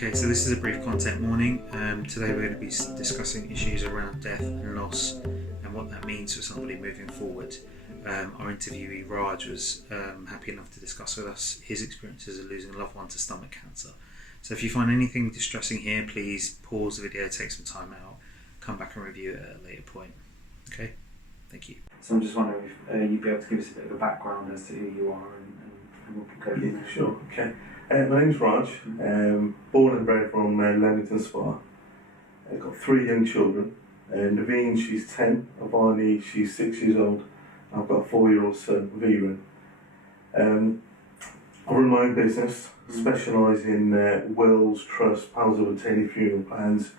Okay, so this is a brief content warning. Today we're going to be discussing issues around death and loss and what that means for somebody moving forward. Our interviewee Raj was happy enough to discuss with us his experiences of losing a loved one to stomach cancer. So if you find anything distressing here, please pause the video, take some time out, come back and review it at a later point. Okay, thank you. So I'm just wondering if you'd be able to give us a bit of a background as to who you are and what can go from there. Sure, okay. My name's Raj, born and bred from Leamington Spa. I've got 3 young children. Naveen, she's 10, Avani, she's 6 years old. I've got a 4-year-old son, Viren. I run my own business, specialise in wills, trusts, powers of attorney, funeral plans,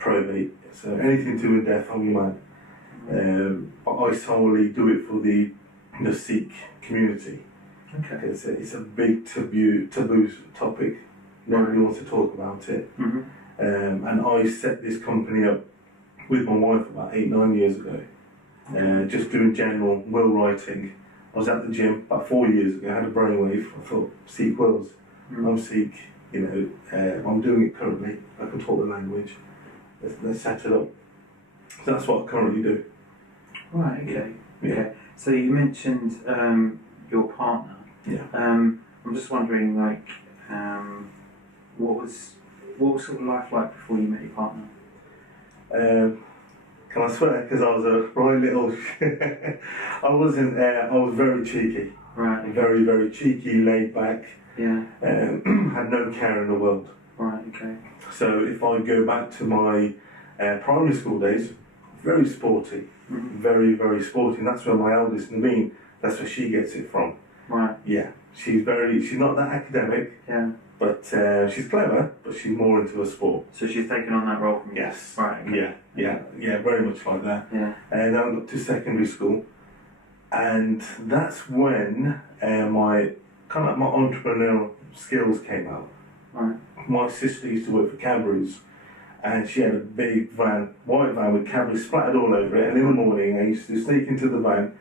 probate. So anything to do with death, I'm your man. But I solely do it for the Sikh community. Okay. It's a big taboo topic. Nobody wants to talk about it. And I set this company up with my wife about 8-9 years ago. Just doing general will writing. I was at the gym about 4 years ago. I had a brainwave. I thought, Sikh wills. I'm Sikh. I'm doing it currently. I can talk the language. Let's set it up. So that's what I currently do. Right. Okay. Yeah. Okay. So you mentioned your partner. Yeah. I'm just wondering, what was sort of life like before you met your partner? Can I swear? Because I was a right little. I was very cheeky. Right. Okay. Very, very cheeky, laid back. Yeah. Had no care in the world. Right. Okay. So if I go back to my primary school days, very sporty. Very, very sporty. And that's where my eldest, Naveen, that's where she gets it from. Right. Yeah. She's not that academic. Yeah. But she's clever, but she's more into a sport. So she's taken on that role from you? Yes. Right. Okay. Yeah, very much like that. Yeah. And then I got to secondary school, and that's when my entrepreneurial skills came out. Right. My sister used to work for Cadbury's, and she had a big van, white van with Cadbury splattered all over it. And in the morning, I used to sneak into the van,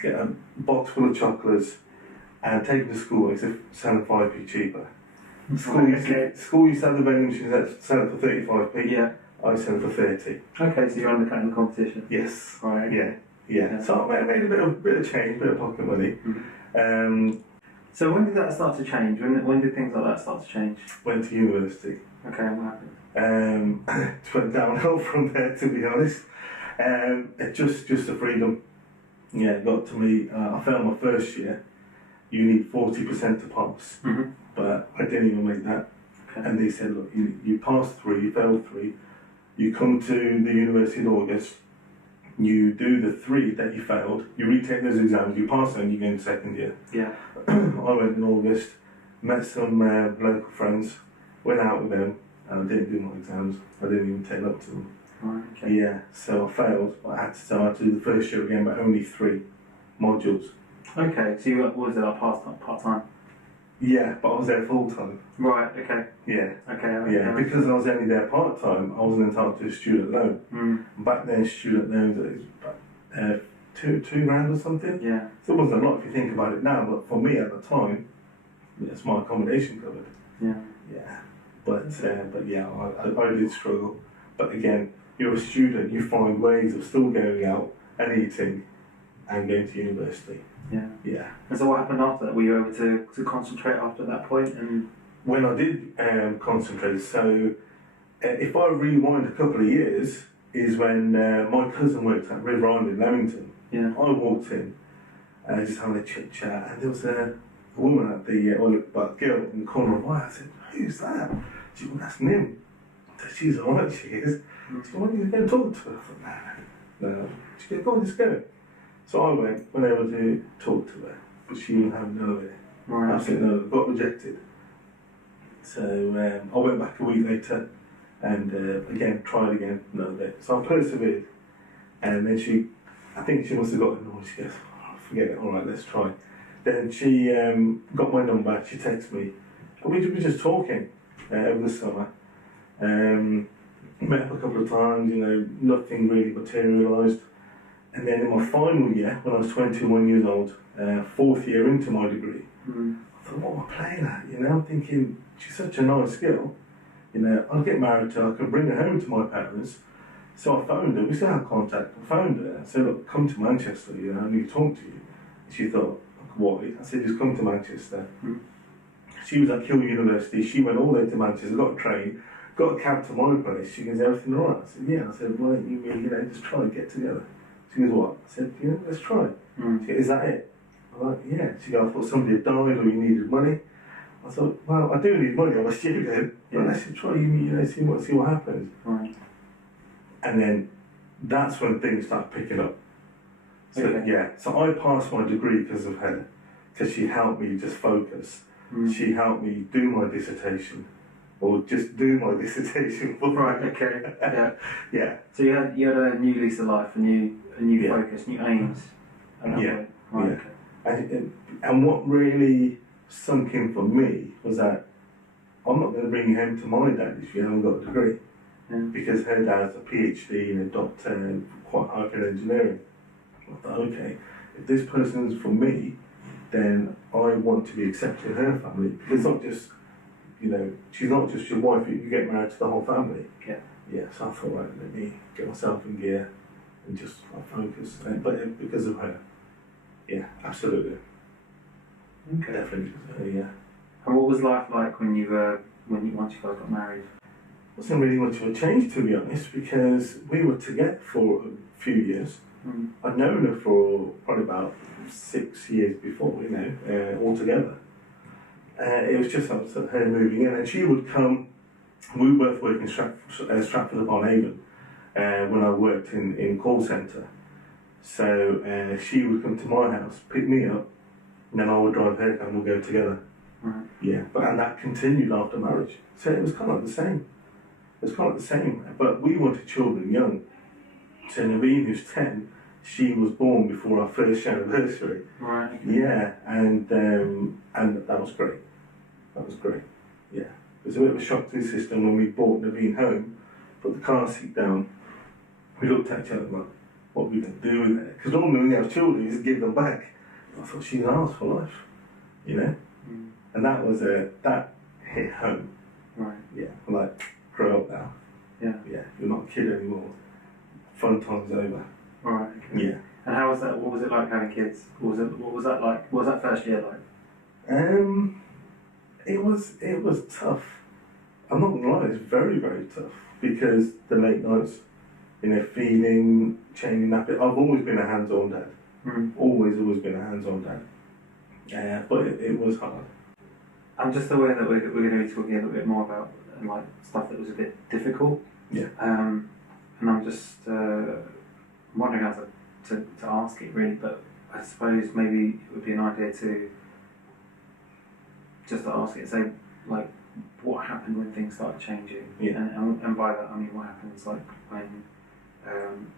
get a box full of chocolates, and take them to school. It's selling 5p cheaper. School used to have the vending machines that sell it for 35p. Yeah. I sell it for 30. Okay, so you're undercutting the competition. Yes. Right. Yeah. So I made a bit of change, a bit of pocket money. So when did that start to change? When did things like that start to change? Went to university. Okay, what happened? Just went downhill from there, to be honest. Just the freedom. Yeah, got to me. I failed my first year. You need 40% to pass. But I didn't even make that. Okay. And they said, look, you passed 3, you failed 3, you come to the University in August, you do the 3 that you failed, you retake those exams, you pass them, you go into second year. Yeah. I went in August, met some local friends, went out with them, and I didn't do my exams. I didn't even turn up to them. Right, okay. Yeah, so I failed. I had to start to do the first year again, but only 3 modules. Okay, so what was it, like part-time? Yeah, but I was there full time. Right, okay. Yeah. Okay. Yeah, because I was only there part time, I wasn't entitled to a student loan. Back then, student loans is about £2,000 or something. Yeah. So it wasn't a lot if you think about it now, but for me at the time, it's my accommodation covered. Yeah. Yeah. But yeah, I did struggle. But again, you're a student, you find ways of still going out and eating and going to university. Yeah. Yeah. And so what happened after that? Were you able to concentrate after that point? And when I did concentrate, so if I rewind a couple of years, is when my cousin worked at River Island in Leamington. Yeah. I walked in, just having a chit chat, and there was a woman at the girl in the corner of my eye. I said, "Who's that?" She went, "That's Nim." I said, "She's alright, she is." She said, "Why don't you go and talk to her?" I thought, no. She said, "Go on, just go." So I went able to talk to her, but she didn't have none of it. Right. Absolutely none of it. Got rejected. So I went back a week later and again, tried again, none of it. So I persevered. And then I think she must have got annoyed. She goes, "Oh, forget it, alright, let's try." Then she got my number, she texted me. We were just talking over the summer. Met up a couple of times, nothing really materialised. And then in my final year, when I was 21 years old, 4th year into my degree, I thought, what am I playing at? I'm thinking, she's such a nice girl. I'll get married to her, I can bring her home to my parents. So I phoned her, we still had contact, I phoned her, I said, look, come to Manchester, I need to talk to you. And she thought, why? I said, just come to Manchester. Mm. She was at Keele University, she went all the way to Manchester, got a train, got a cab to my place. She goes, everything all right? I said, yeah. I said, why don't you, just try and get together? She goes, what? I said, let's try. Mm. She goes, is that it? I'm like, yeah. She goes, I thought somebody had died or you needed money. I thought, well, I do need money, I'm a student, but let's just try, see what happens. Right. And then that's when things start picking up. So Okay. so I passed my degree because of her, because she helped me just focus. Mm. She helped me do my dissertation, or just do my dissertation. Right. Okay. Yeah. Yeah. So you had a new lease of life, a new focus, new aims. At that point. Right. Yeah. Okay. And what really sunk in for me was that I'm not going to bring you home to my dad if you haven't got a degree. Yeah. Because her dad's a PhD and a doctor and quite high in engineering. I thought, okay, if this person's for me, then I want to be accepted in her family. Because it's not just, she's not just your wife, you get married to the whole family. Yeah. Yeah, so I thought, right, let me get myself in gear and just focus. But because of her, yeah, absolutely. Okay. Definitely because of her, yeah. And what was life like once you guys got married? Wasn't really much of a change, to be honest, because we were together for a few years. Mm. I'd known her for probably about 6 years before, all together. It was just her moving in, and she would come. We were both working in Stratford-upon-Avon when I worked in call centre. So she would come to my house, pick me up, and then I would drive her and we'd go together. Right. Yeah, and that continued after marriage. So it was kind of the same. But we wanted children young. So Naveen, who's 10, she was born before our first anniversary. Right. Okay. Yeah, and that was great. Yeah. It was a bit of a shock to the system when we brought Naveen home, put the car seat down, we looked at each other like, what are we going to do with it? Because normally when you have children, you just give them back. I thought, she's ours for life, Mm. And that hit home. Right. Yeah, I'm like, grow up now. Yeah. Yeah, you're not a kid anymore. Fun time's over. Right. Okay. Yeah. And how was that? What was it like having kids? What was that like? What was that first year like? It was tough. I'm not gonna lie, it's very, very tough because the late nights, feeding, changing nappy. I've always been a hands-on dad. Mm. Always been a hands-on dad. But it was hard. I'm just aware that we're going to be talking a little bit more about like stuff that was a bit difficult. Yeah. And I'm just wondering how to ask it really, but I suppose maybe it would be an idea to just to ask it, say like what happened when things started changing, Yeah. and by that I mean what happens like when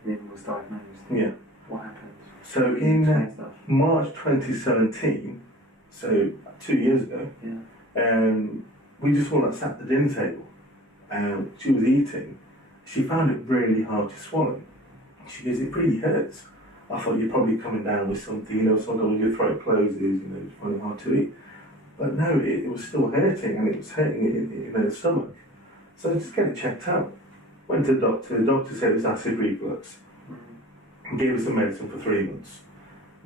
Nim was diagnosed. Yeah. What happened? So in March 2017, so 2 years ago, we just all sat at the dinner table and she was eating. She found it really hard to swallow. She goes, it really hurts. I thought you're probably coming down with something, sometimes when your throat closes, it's really hard to eat. But no, it was still hurting and it was hurting in her stomach. So I just get it checked out. Went to the doctor said it was acid reflux. Gave her some medicine for 3 months.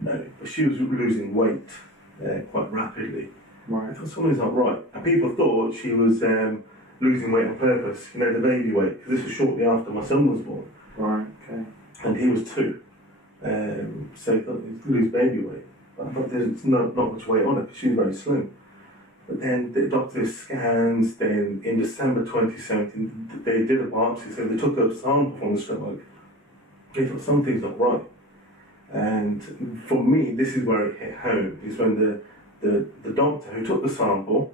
No, but she was losing weight quite rapidly. Right. I thought something's not right. And people thought she was losing weight on purpose, the baby weight, because this was shortly after my son was born. Right, okay. And he was 2. So he thought he'd lose baby weight. But I thought there's not much weight on her because she was very slim. But then the doctor's scans, then in December 2017, they did a biopsy, so they took a sample from the stomach. They thought something's not right. And for me, this is where it hit home, is when the doctor who took the sample,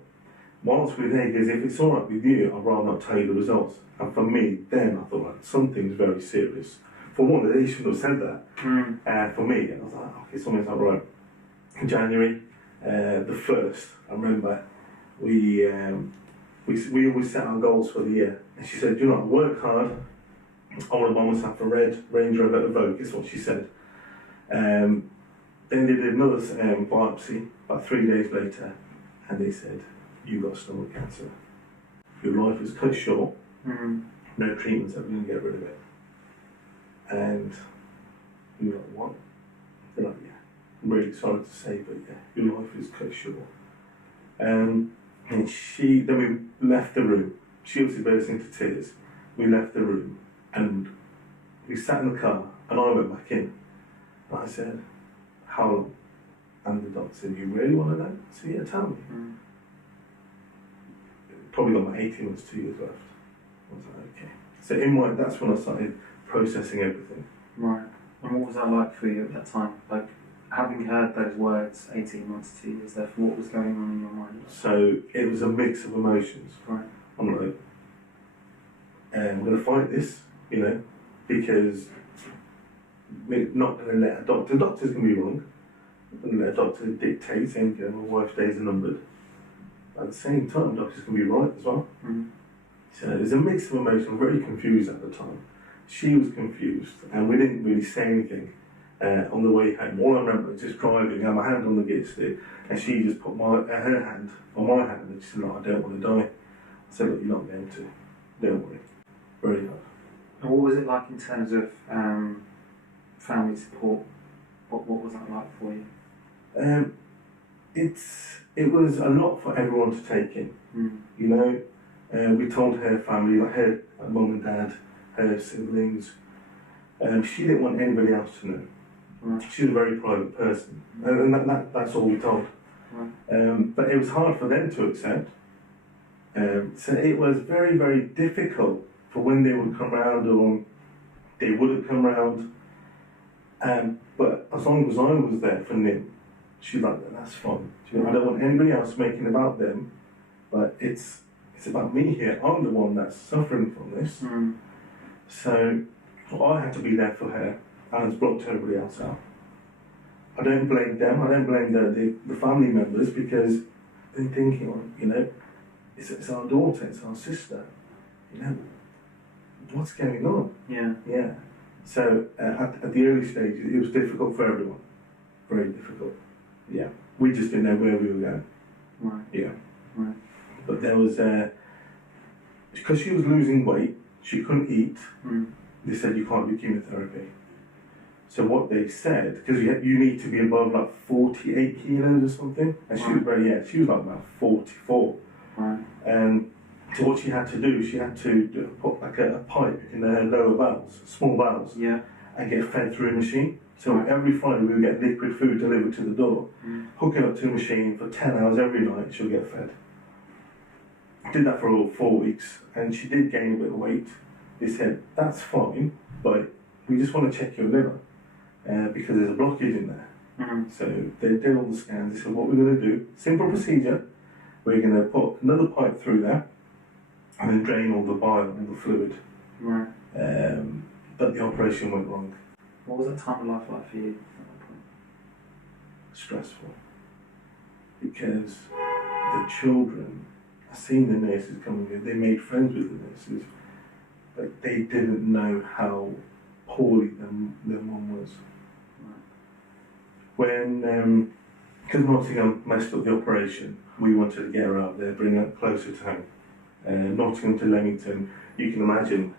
whilst we were there, he goes, if it's all right with you, I'd rather not tell you the results. And for me, then I thought, right, something's very serious. For one, they shouldn't have said that. For me, I was like, okay, something's not right. In January, the 1st, I remember, we always set our goals for the year. And she said, I work hard. I want to buy myself a red Range Rover Evoque, is what she said. Then they did another biopsy about 3 days later, and they said, you've got stomach cancer. your life is cut short, Mm. no treatment's ever going to get rid of it. And you're like, what? They're like, yeah, I'm really sorry to say, but yeah, your life is cut short. And then we left the room. She obviously burst into tears. We left the room and we sat in the car and I went back in. And I said, how long? And the doctor said, you really want to know? I said, yeah, tell me. Mm. Probably got my 18 months, 2 years left. I was like, okay. So in my, that's when I started processing everything. Right. And what was that like for you at that time? Like, having heard those words, 18 months, 2 years left, what was going on in your mind? So it was a mix of emotions. Right. I'm like, I'm going to fight this, you know, because we're not going to let a doctor, the doctor's going to be wrong. We're going to let a doctor dictate saying, you know, my wife's days are numbered. At the same time, the doctor's going to be right as well. Mm. So there's a mix of emotions. I'm very confused at the time. She was confused, and we didn't really say anything on the way home. All I remember was just driving, I had my hand on the gear stick, and she just put her hand on my hand, and she said, "Look, I don't want to die." I said, "Look, you're not going to. Don't worry." Very hard. And what was it like in terms of family support? What was that like for you? It was a lot for everyone to take in. Mm. You know, we told her family, like her mum and dad, her siblings. She didn't want anybody else to know. Right. She's a very private person, and that's all we told. Right. But it was hard for them to accept. So it was very, very difficult for when they would come round or they wouldn't come round. But as long as I was there for Nim, she's like, that's fine. I don't want anybody else making about them, but it's about me here. I'm the one that's suffering from this. Mm. So I had to be there for her, and it's blocked everybody else out. I don't blame them. I don't blame the family members, because they're thinking, well, you know, it's our daughter, it's our sister. You know, what's going on? Yeah. Yeah. So at the early stages, it was difficult for everyone. Very difficult. Yeah. We just didn't know where we were going. Right. Yeah. Right. But there was, because she was losing weight, she couldn't eat. Mm. They said you can't do chemotherapy. So what they said, because you need to be above like 48 kilos or something, and she was she was like about 44. Right. So what she had to do, she had to put like a pipe in her lower bowels, small bowels, Yeah. and get fed through a machine. So Right. every Friday we would get liquid food delivered to the door, hook it up to a machine for 10 hours every night, she'll get fed. Did that for all 4 weeks, and she did gain a bit of weight. They said, that's fine, but we just want to check your liver, because there's a blockage in there. Mm. So they did all the scans. They said, what we're going to do, simple procedure, we're going to put another pipe through there, and then drain all the bile and the fluid. Right. But the operation went wrong. What was that time of life like for you at that point? Stressful. Because the children, I seen the nurses coming in, they made friends with the nurses, but they didn't know how poorly their mum was. Right. When, because Nottingham messed up the operation, we wanted to get her out there, bring her closer to home. Nottingham to Leamington, you can imagine,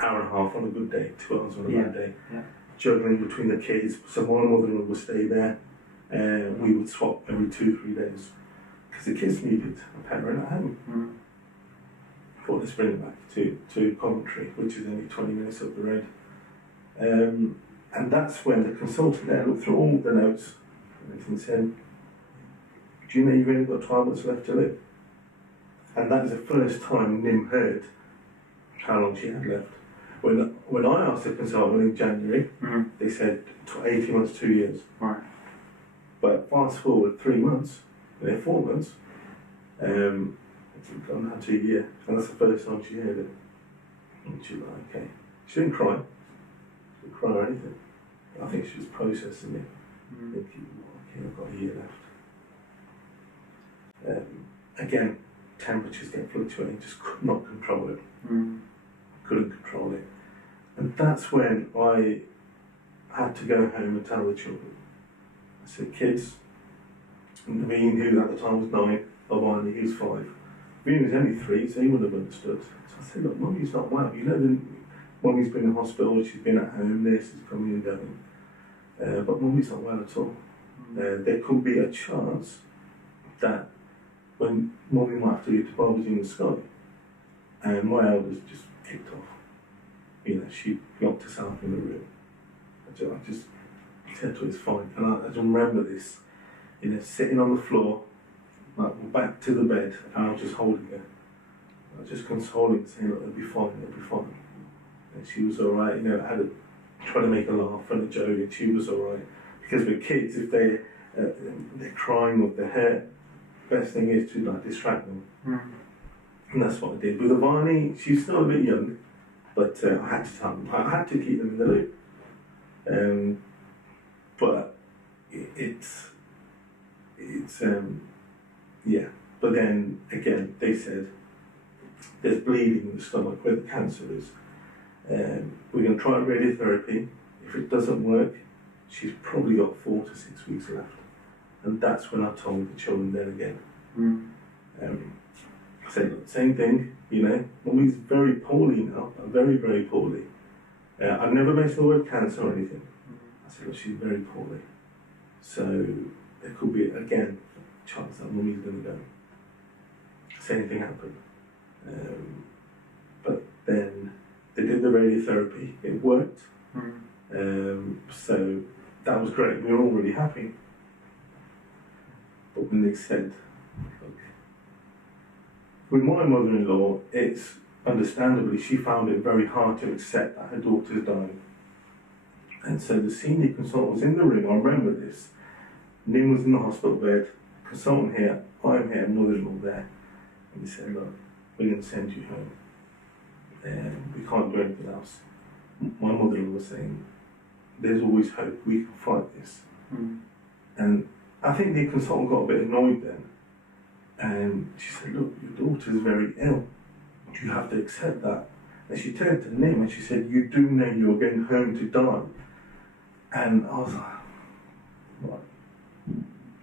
hour and a half on a good day, 2 hours on a bad day. Yeah. Juggling between the kids, so my mother would stay there. We would swap every 2-3 days, because the kids needed a parent at home. Mm. Thought let's bring it back to Coventry, which is only 20 minutes up the road. And that's when the consultant there looked through all the notes and said, do you know you've only got 12 months left to live? And that is the first time Nim heard how long she had left. When I asked the consultant in January, they said 18 months, 2 years. Right. But fast forward 3 months, 4 months, it's gone now to a year, and that's the first time she heard it. And she was like, okay. She didn't cry. She didn't cry or anything. I think she was processing it, thinking, okay, I've got a year left. Again, temperatures get fluctuating, just could not control it. Couldn't control it. And that's when I had to go home and tell the children. I said, kids, Naveen, who at the time was 9, Avani, who's 5, Reno was only 3, so he would have understood. So I said, look, Mummy's not well. You know, Mummy's been in hospital, she's been at home, nurses coming and going. But Mummy's not well at all. There could be a chance that when Mummy might have to leave the Barbie's in the sky, and my elders just kicked off. You know, she locked herself in the room. I just said to her, it's fine. And I just remember this, you know, sitting on the floor, like back to the bed, and I was just holding her. I was just consoling her, saying, look, it'll be fine, it'll be fine. And she was alright, you know, I had to try to make her laugh and a joke, and she was alright. Because with kids, if they're crying or they're hurt, best thing is to like distract them. And that's what I did. With Ivani, she's still a bit young, but I had to tell them, I had to keep them in the loop. But it's yeah. But then again, they said there's bleeding in the stomach where the cancer is. We're going to try radiotherapy. If it doesn't work, she's probably got 4 to 6 weeks left. And that's when I told the children then again. I said, look, same thing, you know, Mummy's very poorly now, very, very poorly. I've never mentioned the word cancer or anything. I said, look, she's very poorly. So there could be, again, a chance that Mummy's going to go. Same thing happened. But then they did the radiotherapy, it worked. So that was great, we were all really happy. But when they said, look, with my mother-in-law, it's understandably, she found it very hard to accept that her daughter's dying. And so the senior consultant was in the room, I remember this. Nim was in the hospital bed, consultant here, I'm here, mother-in-law there. And he said, look, we're going to send you home. We can't do anything else. My mother-in-law was saying, there's always hope, we can fight this. And I think the consultant got a bit annoyed then. And she said, look, your daughter's very ill. You have to accept that. And she turned to Nim and she said, you do know you're going home to die. And I was like, what?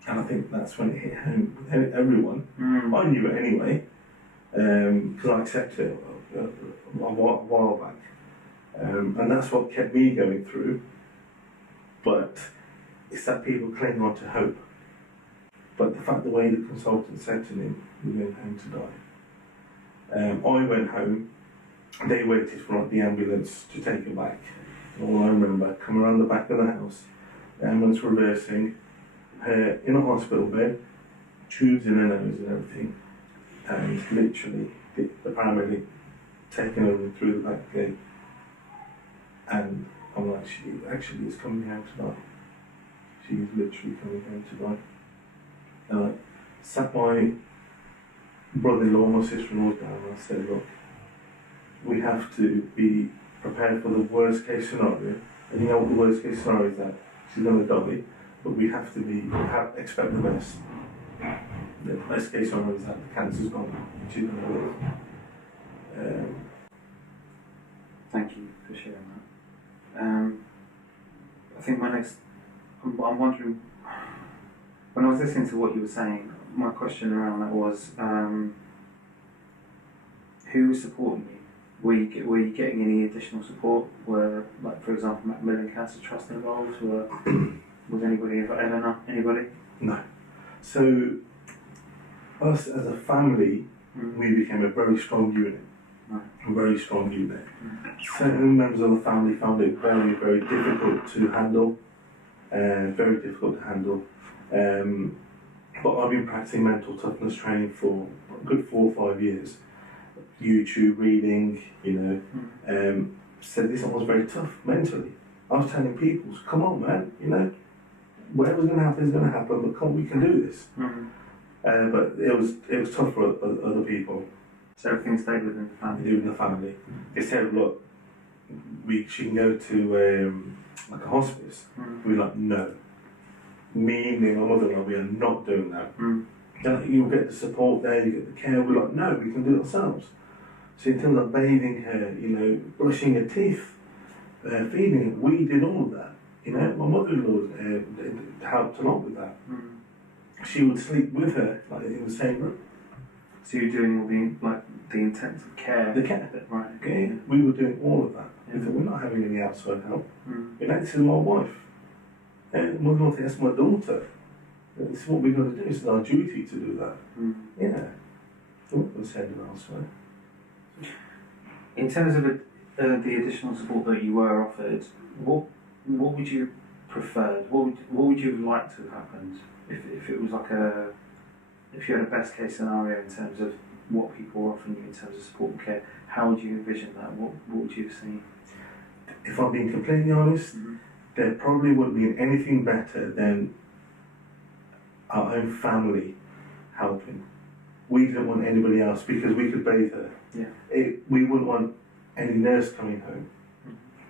And I think that's when it hit home with everyone. I knew it anyway, because I accepted it a while back. And that's what kept me going through. But it's that people cling on to hope. But the fact, the way the consultant said to me, we're going home to die. I went home, they waited for like, the ambulance to take her back. And all I remember, come around the back of the house, the ambulance reversing, her in a hospital bed, tubes in her nose and everything, and literally the paramedic taking her through the back gate. And I'm like, she actually is coming home to die. She's literally coming home to die. And I sat my brother-in-law, my sister-in-law down, and I said, look, we have to be prepared for the worst case scenario. And you know what the worst case scenario is, that she's going to die, but we have to expect the best. The best case scenario is that the cancer's gone, she's going to live. Thank you for sharing that. I think I'm wondering, when I was listening to what you were saying, my question around that was, who was supporting you? Were you getting any additional support? Were, like, for example, Macmillan Cancer Trust involved? Was anybody, Eleanor, anybody? No. So, us as a family, we became a very strong unit. A very strong unit. Certain members of the family found it very, very difficult to handle. Very difficult to handle. But I've been practicing mental toughness training for a good 4 or 5 years. YouTube, reading, you know. So this one was very tough mentally. I was telling people, come on man, you know, whatever's going to happen is going to happen, but come, we can do this. But it was tough for other people. So everything stayed within the family? Within the family. They said, look, she can go to like a hospice. We're like, no. Me and my mother-in-law, we are not doing that. You'll get the support there, you get the care. We're like, no, we can do it ourselves. So in terms of bathing her, you know, brushing her teeth, feeding her, we did all of that. You know, my mother-in-law helped a lot with that. She would sleep with her, like in the same room. So you're doing all the intensive care? The care. Right. Okay. We were doing all of that. We thought, we're not having any outside help. You know, this is my wife. And we're going to that's my daughter. This is what we're going to do. It's our duty to do that. Yeah. So we're going to send them elsewhere. In terms of the additional support that you were offered, what would you prefer? What would you like to have happened if it was if you had a best case scenario in terms of what people were offering you in terms of support and care? How would you envision that? What would you have seen? If I'm being completely honest, there probably wouldn't be anything better than our own family helping. We didn't want anybody else because we could bathe her. Yeah. We wouldn't want any nurse coming home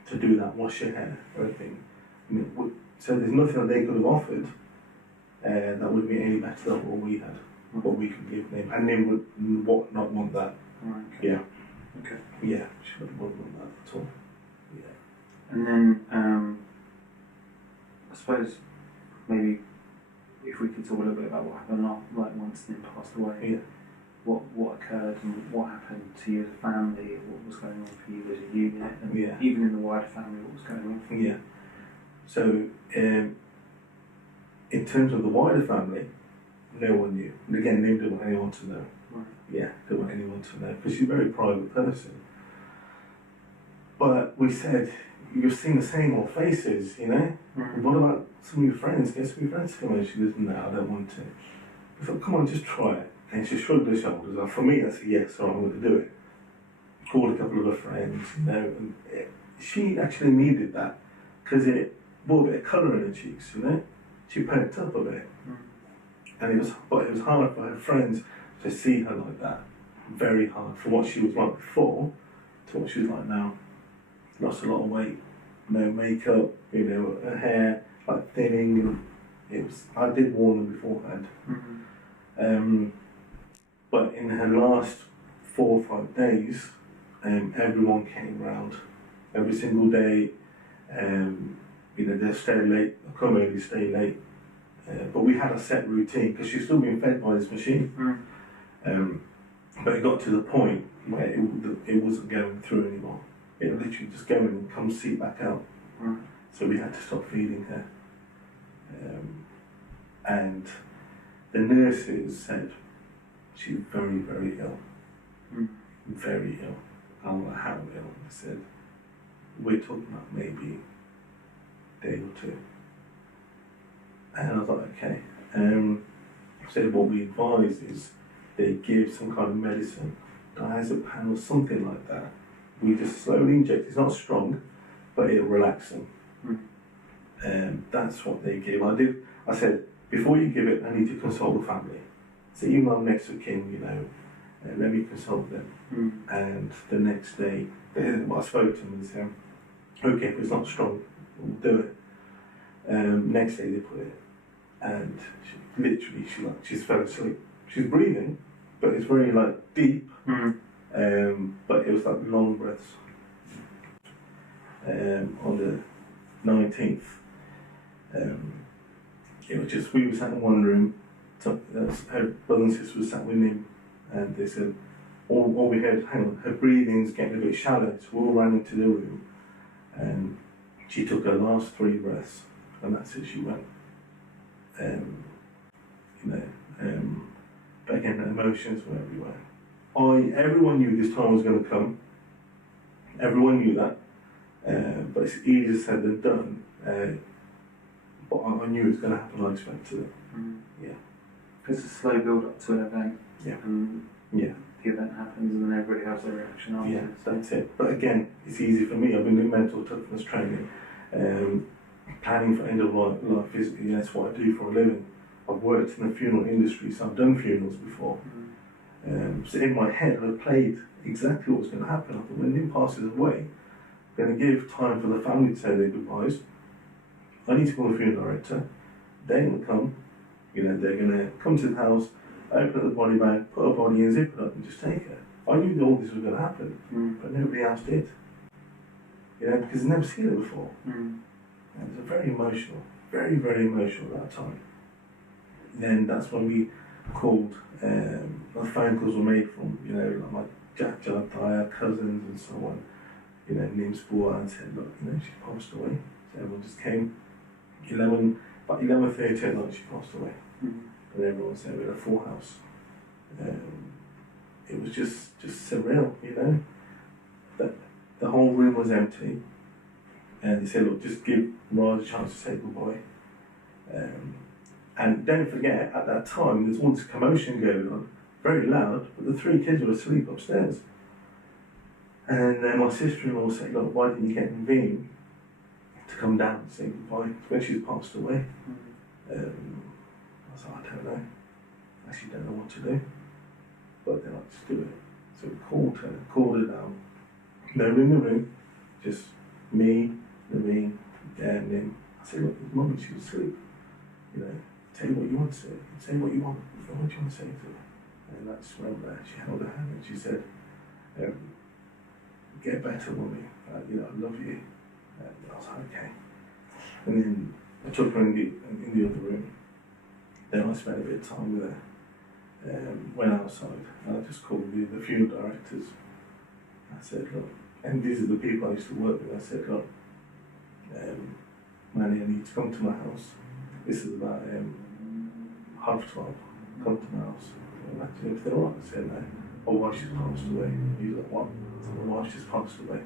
to do that, wash your hair or anything. So there's nothing that they could have offered that would be any better than what we had, what we could give them. And they would not want that. Right. Okay. Yeah. Okay. Yeah, she wouldn't want that at all. Yeah. And then I suppose maybe if we could talk a little bit about what happened once Nim passed away. Yeah. What occurred and what happened to you as a family, what was going on for you as a unit, and even in the wider family, what was going on for you? Yeah. So, in terms of the wider family, no one knew. And again, Nim didn't want anyone to know. Right. Yeah, didn't want anyone to know because she's a very private person. But we said, you've seen the same old faces, you know? What about some of your friends? Get some of your friends to come in. She goes, no, I don't want to. We thought, come on, just try it. And she shrugged her shoulders. For me, that's a yes, so I'm going to do it. Called a couple of her friends, you know, and she actually needed that because it brought a bit of colour in her cheeks, you know. She perked up a bit, and it was hard for her friends to see her like that. Very hard from what she was like before to what she's like now. Lost a lot of weight, no makeup, you know, her hair like thinning. And I did warn them beforehand. But in her last 4 or 5 days, everyone came round every single day. You know, they'll stay late, they'll come early, stay late. But we had a set routine because she's still being fed by this machine. But it got to the point where it wasn't going through anymore. It would literally just go in and come seep back out. So we had to stop feeding her. And the nurses said she's very, very ill. Very ill. I don't know how ill. I said, we're talking about maybe a day or two. And I was like, okay. I said, what we advise is they give some kind of medicine, diazepam or something like that. We just slowly inject. It's not strong, but it'll relax them. That's what they give. I said, before you give it, I need to consult the family. So even though I'm next to kin, you know, let me consult them. And the next day, I spoke to them and said, okay, if it's not strong, we'll do it. Next day they put it, and she's fell asleep. She's breathing, but it's very deep. But it was long breaths. On the 19th, it was just, we were sat in one room, her brother and sister was sat with him, and they said, all we heard, hang on, her breathing's getting a bit shallow, so we all ran into the room, and she took her last 3 breaths, and that's it, she went. But again, the emotions were everywhere. Everyone knew this time was going to come. Everyone knew that. But it's easier said than done. But I knew it was going to happen. I expected it. Yeah. It's a slow build up to an event. Yeah. Yeah. The event happens and then everybody has their reaction after. Yeah, that's it. But again, it's easy for me. I've been doing mental toughness training, planning for end of life physically. That's what I do for a living. I've worked in the funeral industry, so I've done funerals before. So in my head, I played exactly what was going to happen. I thought, when Nim passes away, I'm going to give time for the family to say their goodbyes. I need to call the funeral director. They're going to come. You know, they're going to come to the house, open up the body bag, put a body in, zip it up, and just take her. I knew that all this was going to happen, but nobody else did. You know, because I've never seen it before. And it was very emotional, very, very emotional at that time. Then that's when we called. My phone calls were made from, like my Jack, Dyer, cousins and so on. Nim's brought out and said, look, she passed away. So everyone just came. About 11:30 at night she passed away. And everyone said we had a full house. It was just surreal, That the whole room was empty. And they said, look, just give Raj a chance to say goodbye. And don't forget, at that time, there's all this commotion going on, very loud, but the 3 kids were asleep upstairs. And then my sister-in-law said, look, why didn't you get Naveen to come down and say goodbye when she's passed away? I was like, I don't know. I actually don't know what to do. But then I just do it. So we called her down. No one in the room, just me, Naveen, and Nim. I said, look, Mummy, she was asleep. Tell you what you want to say. Say what you want. What do you want to say to her? And I just remember that. She held her hand and she said, get better, Mummy. I love you. And I was like, okay. And then I took her in the other room. Then I spent a bit of time with her. Went outside. And I just called the funeral directors. I said, look, and these are the people I used to work with. I said, look, Manny, I need to come to my house. This is about 12:30. Come to my house. And I said, if they're all right, I said, no. My wife just passed away. He's like, what? I said, my wife just passed away.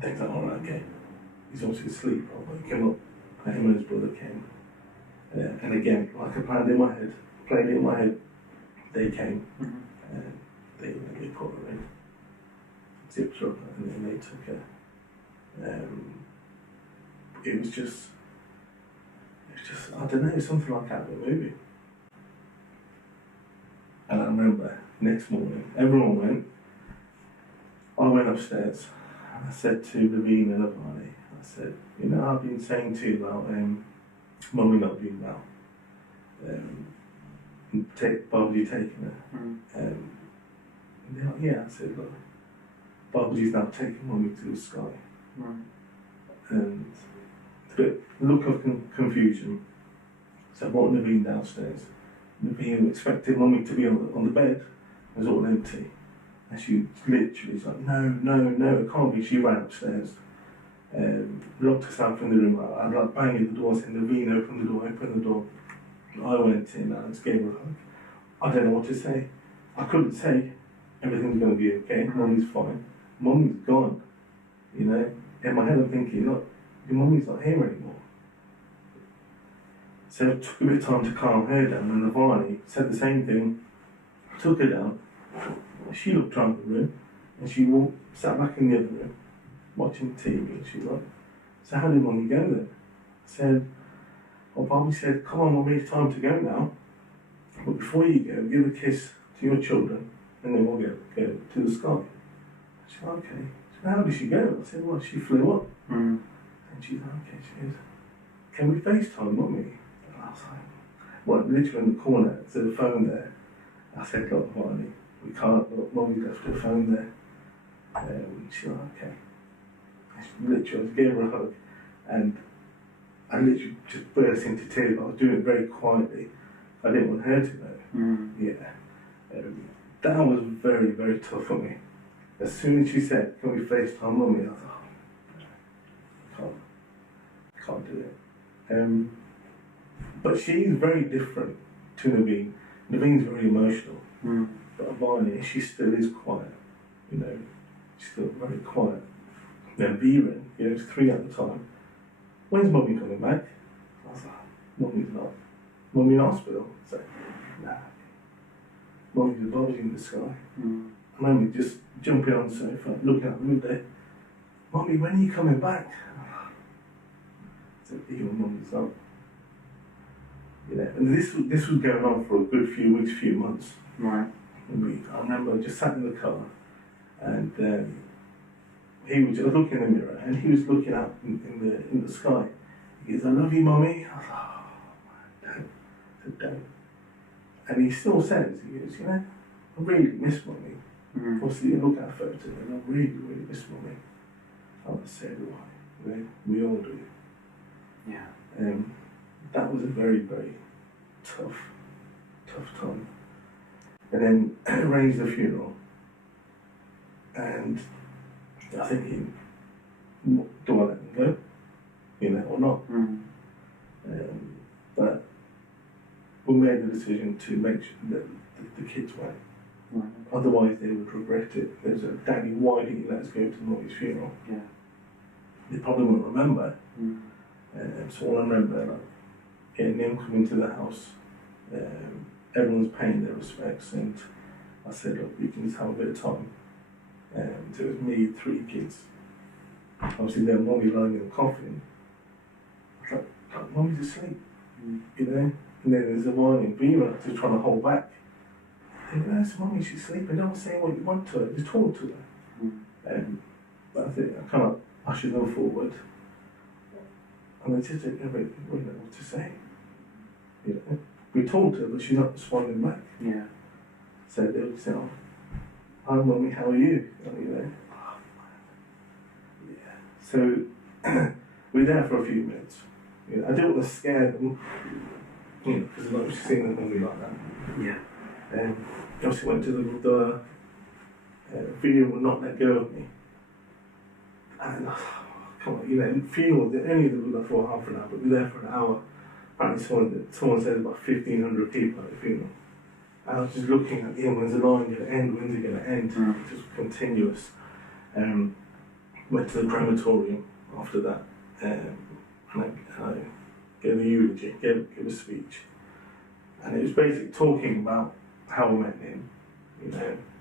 Things like, all right, okay. He's obviously asleep. I woke him up. Him and his brother came. And again, like I planned played it in my head, they came. And they put her in. Zipped her up and then they took her. It was just, I don't know, something like out of a movie. And I remember next morning, everyone went. I went upstairs and I said to Naveen and Avani, I said, I've been saying to you about Mummy not being well. Babaji taking her. And they're like, yeah. I said, look, Babaji's now taking Mummy to the sky. And the look of confusion. So I brought Naveen downstairs. Naveen expected Mummy to be on the bed. It was all empty. And she literally was like, no, it can't be. She ran upstairs. Locked herself in the room. I'd like banging the door, saying, Naveen, open the door. I went in and I just gave her a hug. I don't know what to say. I couldn't say everything's going to be okay, Mummy's fine. Mummy's gone. In my head I'm thinking, look, your Mummy's not here anymore. So it took a bit of time to calm her down, and Navani said the same thing, took her down. She looked around the room, and she sat back in the other room, watching TV, and she was like, so how did Mummy go then? I said, Bobby said, come on Mummy, it's time to go now. But before you go, give a kiss to your children, and then we'll go to the sky. She said, okay. So how did she go? I said, well, she flew up. And she's like, okay, she goes, can we FaceTime Mummy? And I was like, well, literally in the corner, there's a phone there. I said, look, Barney, we can't, look, Mummy's left her phone there. She's like, okay. I literally gave her a hug, and I literally just burst into tears. I was doing it very quietly. I didn't want her to know. Yeah. That was very, very tough for me. As soon as she said, can we FaceTime Mummy? I was like, oh, can't do it. But she's very different to Naveen. Naveen's very emotional. But Avani, she still is quiet. She's still very quiet. Then Viren, it was 3 at the time. When's Mummy coming back? I was like, Mummy's not. Mummy in hospital? So, nah. Mummy's above in the sky. I remember just jumping on the sofa, looking out the window. Mummy, when are you coming back? I said, even Mummy's not. And this was going on for a good few weeks, few months. Right. I remember I just sat in the car, and he was just looking in the mirror, and he was looking out in the sky. He goes, I love you, Mummy. I was like, oh, man, don't. I said, don't. And he still says, he goes, I really miss Mummy. Obviously, you look at a photo, and I really, really miss Mummy. I said, why? We all do. Yeah. That was a very, very tough time. And then arranged the funeral, and I thinking, do I let them go, or not? But we made the decision to make sure that the kids went. Otherwise, they would regret it. There's a Daddy, why didn't you let us go to Molly's funeral? Yeah. They probably won't remember. So all I remember, getting them coming to the house, everyone's paying their respects, and I said, look, we can just have a bit of time. So it was me, 3 kids. Obviously, then Mommy lying in the coffin. I was like, Mommy's asleep, And then there's a whining Vera just trying to hold back. I think, that's Mommy, she's sleeping. Don't say what you want to her, just talk to her. But I think I kind of ushered them forward. And I just didn't really know what to say. We talked to her, but she's not responding back. Yeah. So they would say, oh, hi Mummy, how are you? So we were there for a few minutes. I didn't want to scare them, because I'm not seeing them movie like that. Yeah. Obviously went to the video would not let go of me. And come on, funeral, they only did it for half an hour, but we were there for an hour. Apparently someone said about 1,500 people at the funeral. And I was just looking at when's the line going to end, when's it going to end? Just continuous. Went to the crematorium after that, and I gave a eulogy, gave a speech. And it was basically talking about how I met Nim.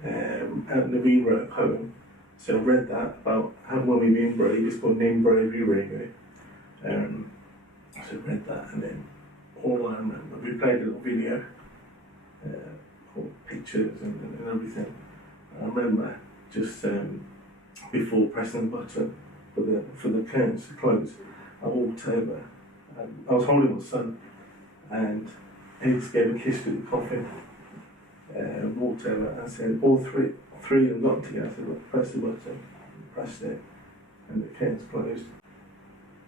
And Naveen wrote a poem, so I read that about how Mummy being brave. It's called Nim Bravery Radio. So I read that, and then all I remember, we played a little video, called pictures and everything. I remember just before pressing the button for the curtains to close, I walked over. I was holding my son, and he just gave a kiss to the coffin. Walked over and said, all three of them got together. I said, look, press the button, pressed it, and the curtains closed.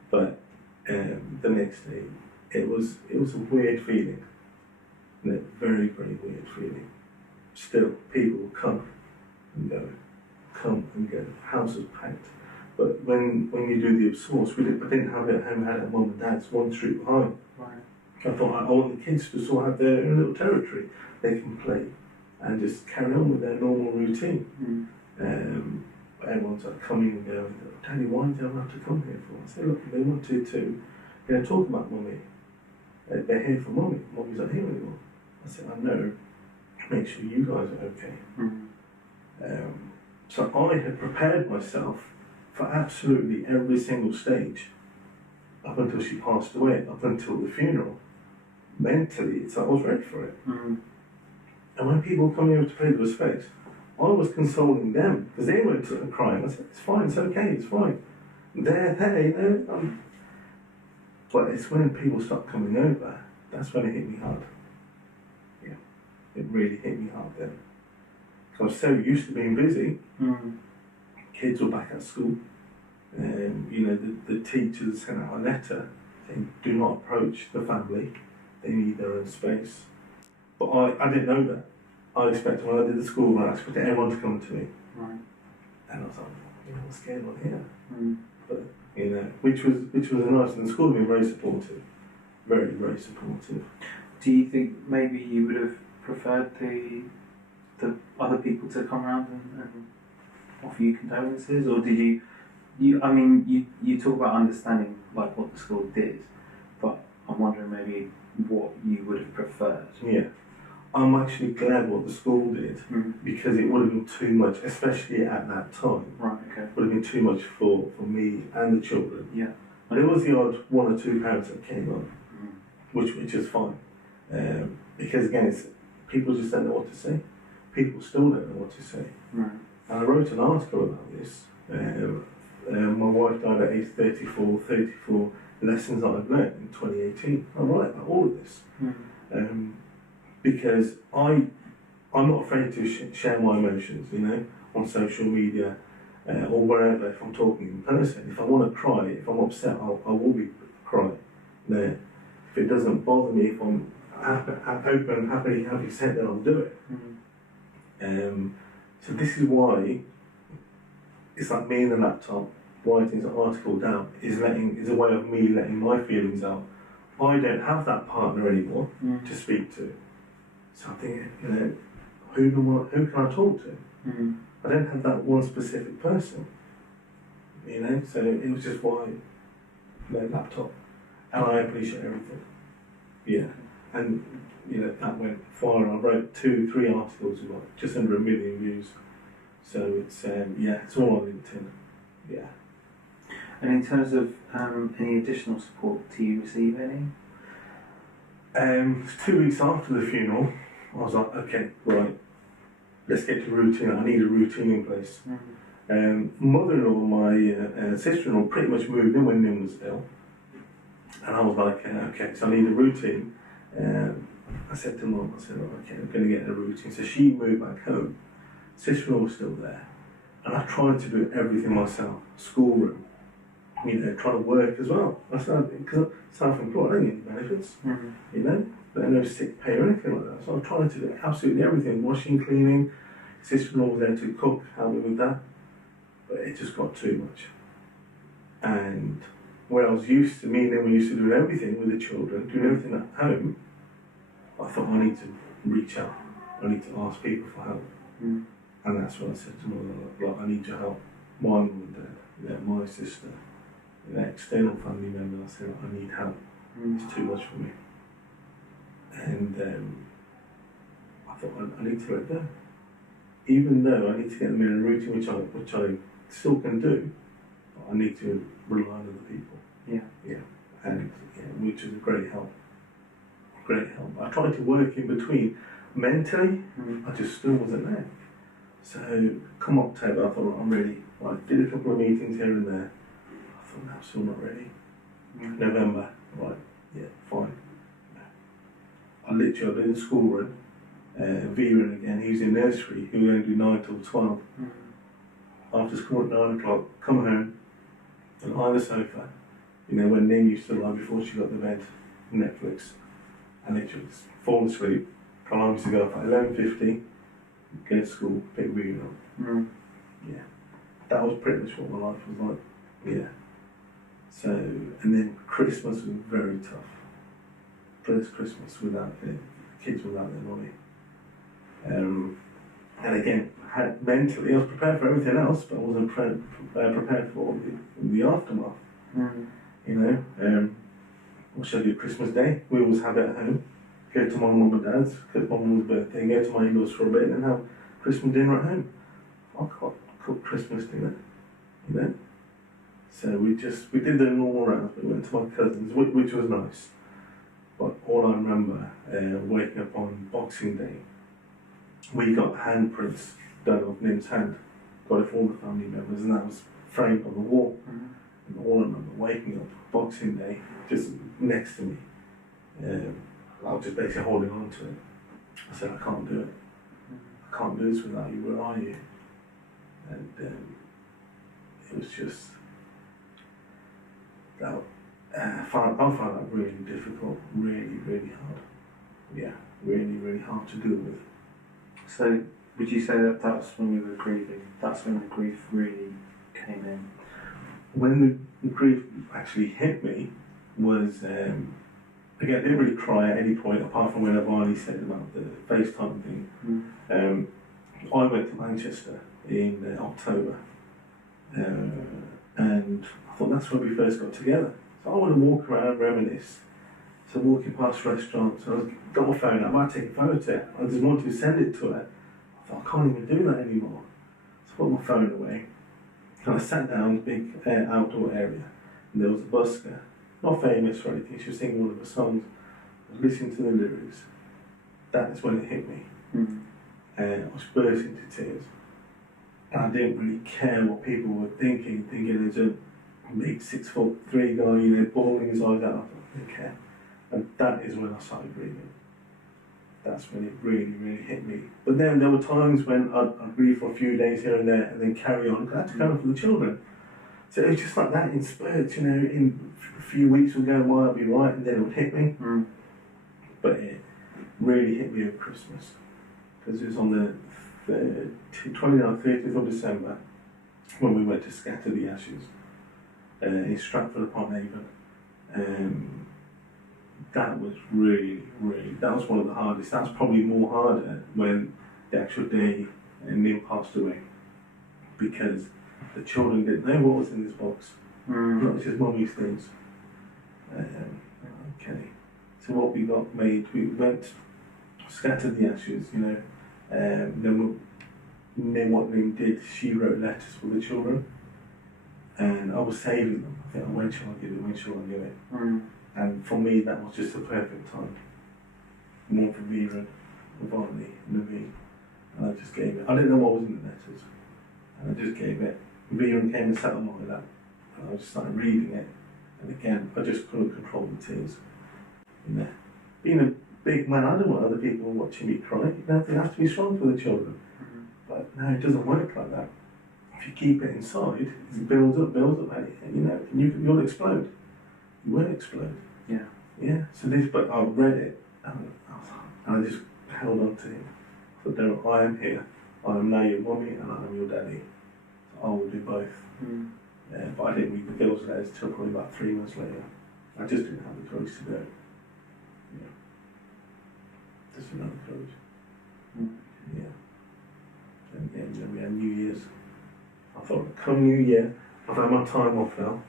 But the next day, it was a weird feeling, a very, very weird feeling. Still, people would come and go. House was packed. But when you do the absorbs, I didn't have it at home. I had it at Mum and Dad's, 1 street behind. Right. I thought I want the kids to sort of have their own little territory. They can play and just carry on with their normal routine. Everyone's like coming and going, Daddy, why do you have to come here for? I said, look, they wanted to talk about Mummy. They're here for Mummy. Mummy's not here anymore. I said, I know. Make sure you guys are okay. So I had prepared myself for absolutely every single stage up until she passed away, up until the funeral. Mentally, it's like I was ready for it. And when people were coming over to pay the respects, I was consoling them because they weren't crying. I said, it's fine, it's okay, it's fine. But it's when people start coming over, that's when it hit me hard. Yeah, it really hit me hard then. I was so used to being busy. Kids were back at school. The teachers sent out a letter saying, do not approach the family. They need their own space. But I didn't know that. I expected, when I did the school run, I expected everyone to come to me. Right. And I was like, what's going on here? But, which was nice. And the school had been very supportive. Very, very supportive. Do you think maybe you would have preferred the other people to come around and offer you condolences, or did you talk about understanding like what the school did, but I'm wondering maybe what you would have preferred. Yeah, I'm actually glad what the school did, because it would have been too much, especially at that time. Right, okay. Would have been too much for me and the children. Yeah. And there was the odd 1 or 2 parents that came on, which is fine, because again, people just don't know what to say. People still don't know what to say. Right. And I wrote an article about this. My wife died at age 34 lessons that I've learned in 2018. I write about all of this. Because I'm not afraid to share my emotions, on social media or wherever, if I'm talking in person. If I want to cry, if I'm upset, I will be crying there. If it doesn't bother me, if open, happy said that I'll do it. So this is why it's like me and the laptop writing an article down is a way of me letting my feelings out. I don't have that partner anymore to speak to. So I'm thinking, who can I talk to? I don't have that one specific person. So it was just why laptop. And I appreciate everything. Yeah. And that went far. I wrote 2-3 articles with like just under 1 million views. So it's it's all on LinkedIn. Yeah. And in terms of any additional support, do you receive any? 2 weeks after the funeral, I was like, okay, right, let's get to routine. I need a routine in place. Mother-in-law and my sister-in-law pretty much moved in when Nim was ill. And I was like, okay, so I need a routine. I said to Mum, okay, I'm going to get a routine. So she moved back home. Sister-in-law was still there. And I tried to do everything myself. Schoolroom, trying to work as well. Because I'm self-employed, I don't get any benefits, but no sick pay or anything like that. So I was trying to do absolutely everything, washing, cleaning. Sister-in-law was there to cook, help me with that. But it just got too much. And where I was used to, me and them were used to doing everything with the children, doing everything at home, I thought I need to reach out. I need to ask people for help. And that's what I said to Mother, I need your help. My mum and dad, my sister, external family members, I said, I need help. It's too much for me. And I thought, I need to let go. Even though I need to get them in a routine, which I still can do, I need to rely on other people. And which is a great help. I tried to work in between. Mentally, I just still wasn't there. So come October, I thought, I'm ready. I did a couple of meetings here and there. I thought, no, I'm still not ready. November, fine. I literally was in the schoolroom, Viren again, he was in nursery, he was going to do 9 till 12. After school at 9 o'clock, come home, and lie on the sofa, when Nim used to lie before she got to bed, Netflix, and literally just fall asleep. Alarm used to go up at 11:50, go to school, pick Viren up. That was pretty much what my life was like. So, and then Christmas was very tough. First Christmas without kids without their money. And again, mentally, I was prepared for everything else, but I wasn't prepared for the aftermath. What should I do? Christmas Day, we always have it at home. Go to my mum and dad's, because my mum's birthday, go to my in-laws for a bit, and have Christmas dinner at home. I can't cook Christmas dinner, So we did the normal rounds, but we went to my cousins, which was nice. But all I remember, waking up on Boxing Day, we got handprints done of Nim's hand, got it for all the family members, and that was framed on the wall. And all I remember, waking up Boxing Day, just next to me, I was just basically holding on to it. I said, I can't do it. I can't do this without you, where are you? And it was just, I found that really difficult, really, really hard. Really hard to deal with. So, would you say that that's when you were grieving? That's when the grief really came in? When the grief actually hit me was, again, I didn't really cry at any point apart from when Avani said about the FaceTime thing. I went to Manchester in October, and I thought that's when we first got together. So I want to walk around, reminisce. So walking past restaurants, I got my phone out, I might take a photo of it. I just wanted to send it to her. I thought, I can't even do that anymore. So I put my phone away, and I sat down in a big outdoor area, and there was a busker, not famous or anything, she was singing one of her songs. I was listening to the lyrics. That is when it hit me. And I was bursting into tears. And I didn't really care what people were thinking there's a big 6'3" guy, bawling his eyes out. I didn't care. And that is when I started grieving. That's when it really, really hit me. But then there were times when I'd grieve for a few days here and there and then carry on, because I had to care for the children. So it was just like that in spurts, in a few weeks would go by, I'd be right, and then it would hit me. But really hit me at Christmas, because it was on the 29th, 30th of December when we went to scatter the ashes in Stratford upon Avon. That was really, that was one of the hardest. That's probably more harder when the actual day Nim passed away, because the children didn't know what was in this box. Not just mummy's things. Okay, so what we got made, we went, scattered the ashes, you know, then what Nim did, she wrote letters for the children, and I was saving them. I think, oh, when shall I give it, when shall I give it? And for me, that was just the perfect time. More for Vera, Varney, Naveen, and I just gave it. I didn't know what was in the letters, and I just gave it. Vera came and sat on my lap, and I just started reading it, and again, I just couldn't control the tears. You know, being a big man, I don't want other people watching me cry. You know, it has to be strong for the children. But no, it doesn't work like that. If you keep it inside, it builds up, and you know, you'll explode. You won't explode. Yeah. Yeah. So this, but I read it, and I just held on to him. So there, I am here. I am now your mummy, and I am your daddy. So I will do both. But I didn't read the girls' letters till probably about 3 months later. I just didn't have the courage to do it. Yeah. Just another courage. Yeah. And then we had New Year's. I thought, come New Year, I've had my time off now.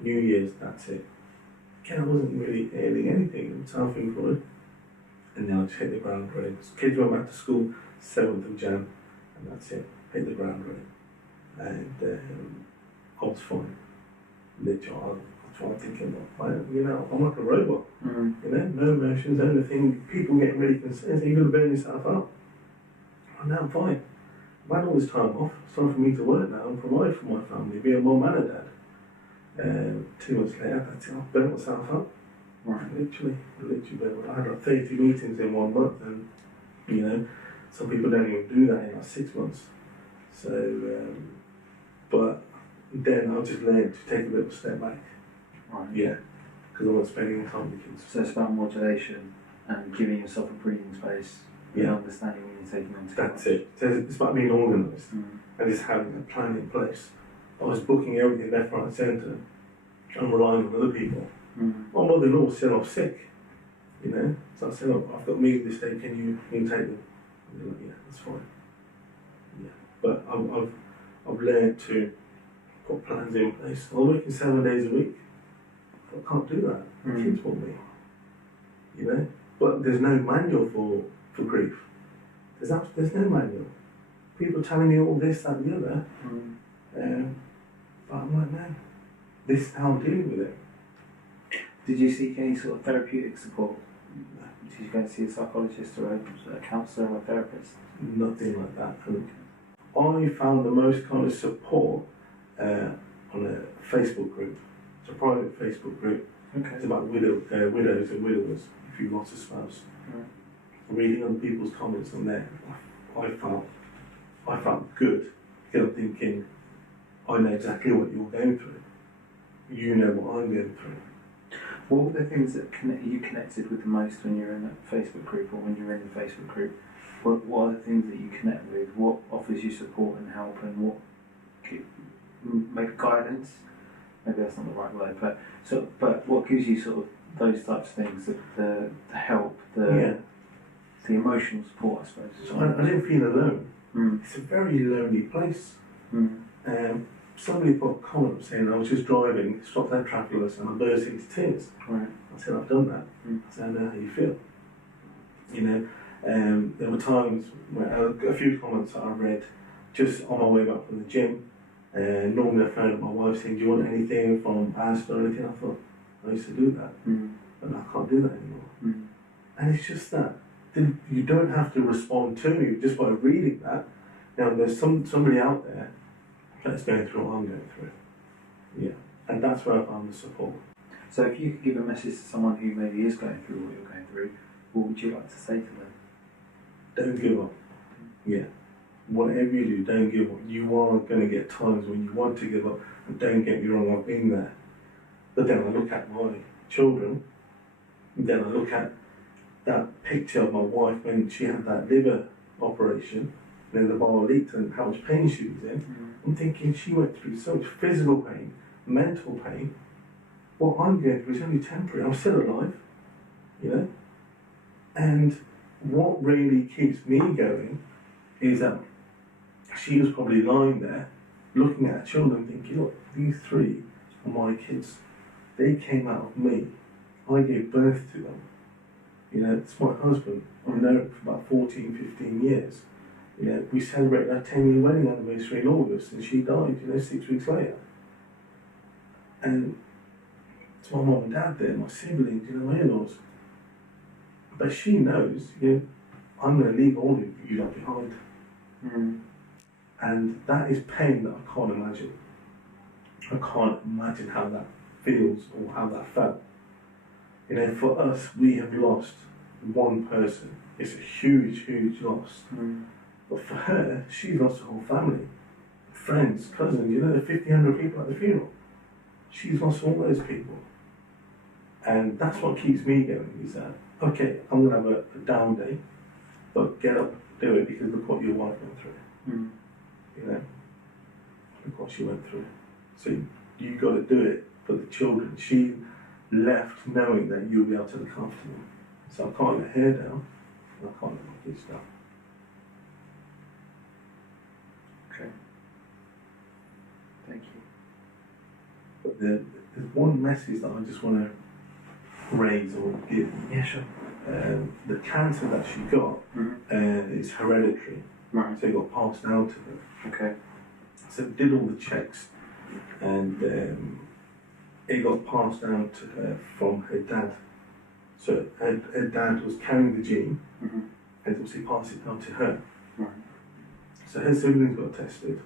New Year's, that's it. Again, I wasn't really earning anything, it was self-employed. And then I just hit the ground running. Kids went back to school 7th of Jan, and that's it. Hit the ground running. And I was fine. Literally, I was thinking, you know, I'm like a robot. You know, no emotions, no nothing. People getting really concerned, so you're going to burn yourself out. And now I'm fine. I've had all this time off. It's time for me to work now and provide for my family, be a mum and a dad. 2 months later, that's it. I burnt myself up. Literally burnt. I had like 30 meetings in 1 month, and you know, some people don't even do that in like 6 months. So, but then I just learned to take a bit of a step back. Yeah, because I wasn't spending any time with kids. So it's about modulation and giving yourself a breathing space. And understanding when you're taking them to That's it. So it's about being organised and just having a plan in place. I was booking everything left, right, and centre and relying on other people. My mother-in-law was still off sick, you know. So I said, oh, I've got meeting this day. Can you take them? And they're like, yeah, that's fine. Yeah, but I've learned to put plans in place. I'm working 7 days a week. I can't do that. The kids want me, you know. But there's no manual for grief. There's no manual. People telling me all this, that, and the other. But I'm like, no, this is how I'm dealing with it. Did you seek any sort of therapeutic support? Did you go and see a psychologist or a counsellor or a therapist? Nothing like that. I found the most kind of support on a Facebook group. It's a private Facebook group. It's about widows and widowers if you've lost a spouse. Reading other people's comments on there, I felt good. Because I'm thinking, I know exactly what you're going through. You know what I'm going through. What were the things that you connected with the most when you were in that Facebook group, or when you were in the Facebook group? What are the things that you connect with? What offers you support and help, and what maybe guidance? Maybe that's not the right word, but what gives you sort of those types of things, the help, the emotional support, I suppose. So I didn't feel alone. It's a very lonely place. Somebody put a comment saying I was just driving, stopped at traffic lights, and I burst into tears. I said, I've done that. I said, I know how you feel. You know, there were times where a few comments that I read just on my way back from the gym. Normally I phoned my wife saying, do you want anything from Asda or anything? I thought, I used to do that, but I can't do that anymore. And it's just that. You don't have to respond to me just by reading that. Now there's somebody out there that's going through what I'm going through. Yeah, and that's where I found the support. So if you could give a message to someone who maybe is going through what you're going through, what would you like to say to them? Don't give up. Yeah. Whatever you do, don't give up. You are going to get times when you want to give up, and don't get me wrong, I've been there. But then I look at my children, then I look at that picture of my wife when she had that liver operation, the bowel leaked and how much pain she was in, I'm thinking she went through so much physical pain, mental pain. What I'm going through is only temporary. I'm still alive, And what really keeps me going is that she was probably lying there looking at her children thinking, look, these three are my kids. They came out of me. I gave birth to them. It's my husband. I've known him for about 14, 15 years. We celebrated our 10-year wedding anniversary in August and she died, 6 weeks later. And it's my mum and dad there, my siblings, my in-laws. But she knows, I'm going to leave all of you lot behind. And that is pain that I can't imagine. I can't imagine how that feels or how that felt. For us, we have lost one person. It's a huge, huge loss. But for her, she lost her whole family. Friends, cousins, 1,500 people at the funeral. She's lost all those people. And that's what keeps me going, is that, okay, I'm going to have a down day, but get up, do it, because look what your wife went through. Look what she went through. So you got to do it for the children. She left knowing that you'll be able to look after them. So I can't let her down, and I can't let my kids down. Okay. Thank you. But there's one message that I just want to raise or give. Yeah, sure. The cancer that she got is hereditary. Right. So it got passed down to her. Okay. So did all the checks, and it got passed down to her from her dad. So her dad was carrying the gene, and obviously passed it down to her. Right. So her siblings got tested,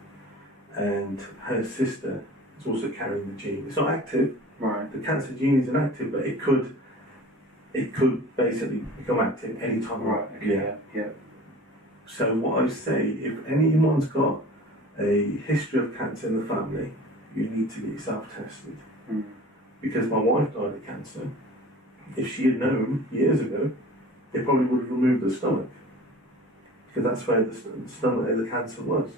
and her sister is also carrying the gene. It's not active. Right. The cancer gene isn't active, but it could basically become active any time. Right. Okay. Yeah. So what I say, if anyone's got a history of cancer in the family, you need to get yourself tested. Because my wife died of cancer. If she had known years ago, they probably would have removed the stomach. Because that's where the stomach of the cancer was.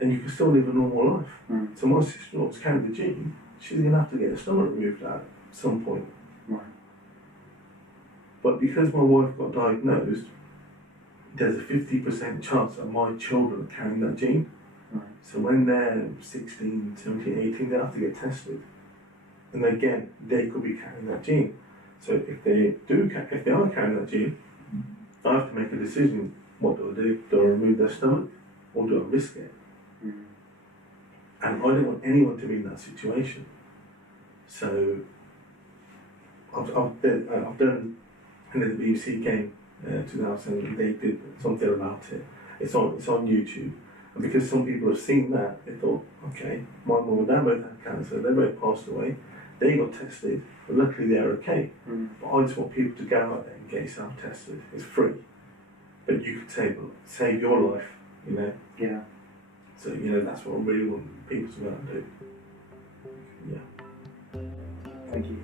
And you can still live a normal life. So my sister-in-law's carrying the gene, she's going to have to get her stomach removed at some point. Right. But because my wife got diagnosed, there's a 50% chance that my children are carrying that gene. Right. So when they're 16, 17, 18, they have to get tested. And again, they could be carrying that gene. So if they are carrying that gene, I have to make a decision. What do I do? Do I remove their stomach or do I risk it? And I don't want anyone to be in that situation. So I've done the BBC game 2000, they did something about it. It's on YouTube. And because some people have seen that, they thought, okay, my mum and dad both had cancer, they both passed away, they got tested, but luckily they're okay. But I just want people to go out there and get yourself tested. It's free. But you could save your life, Yeah. So, that's what I really want people to go out and do. Yeah. Thank you.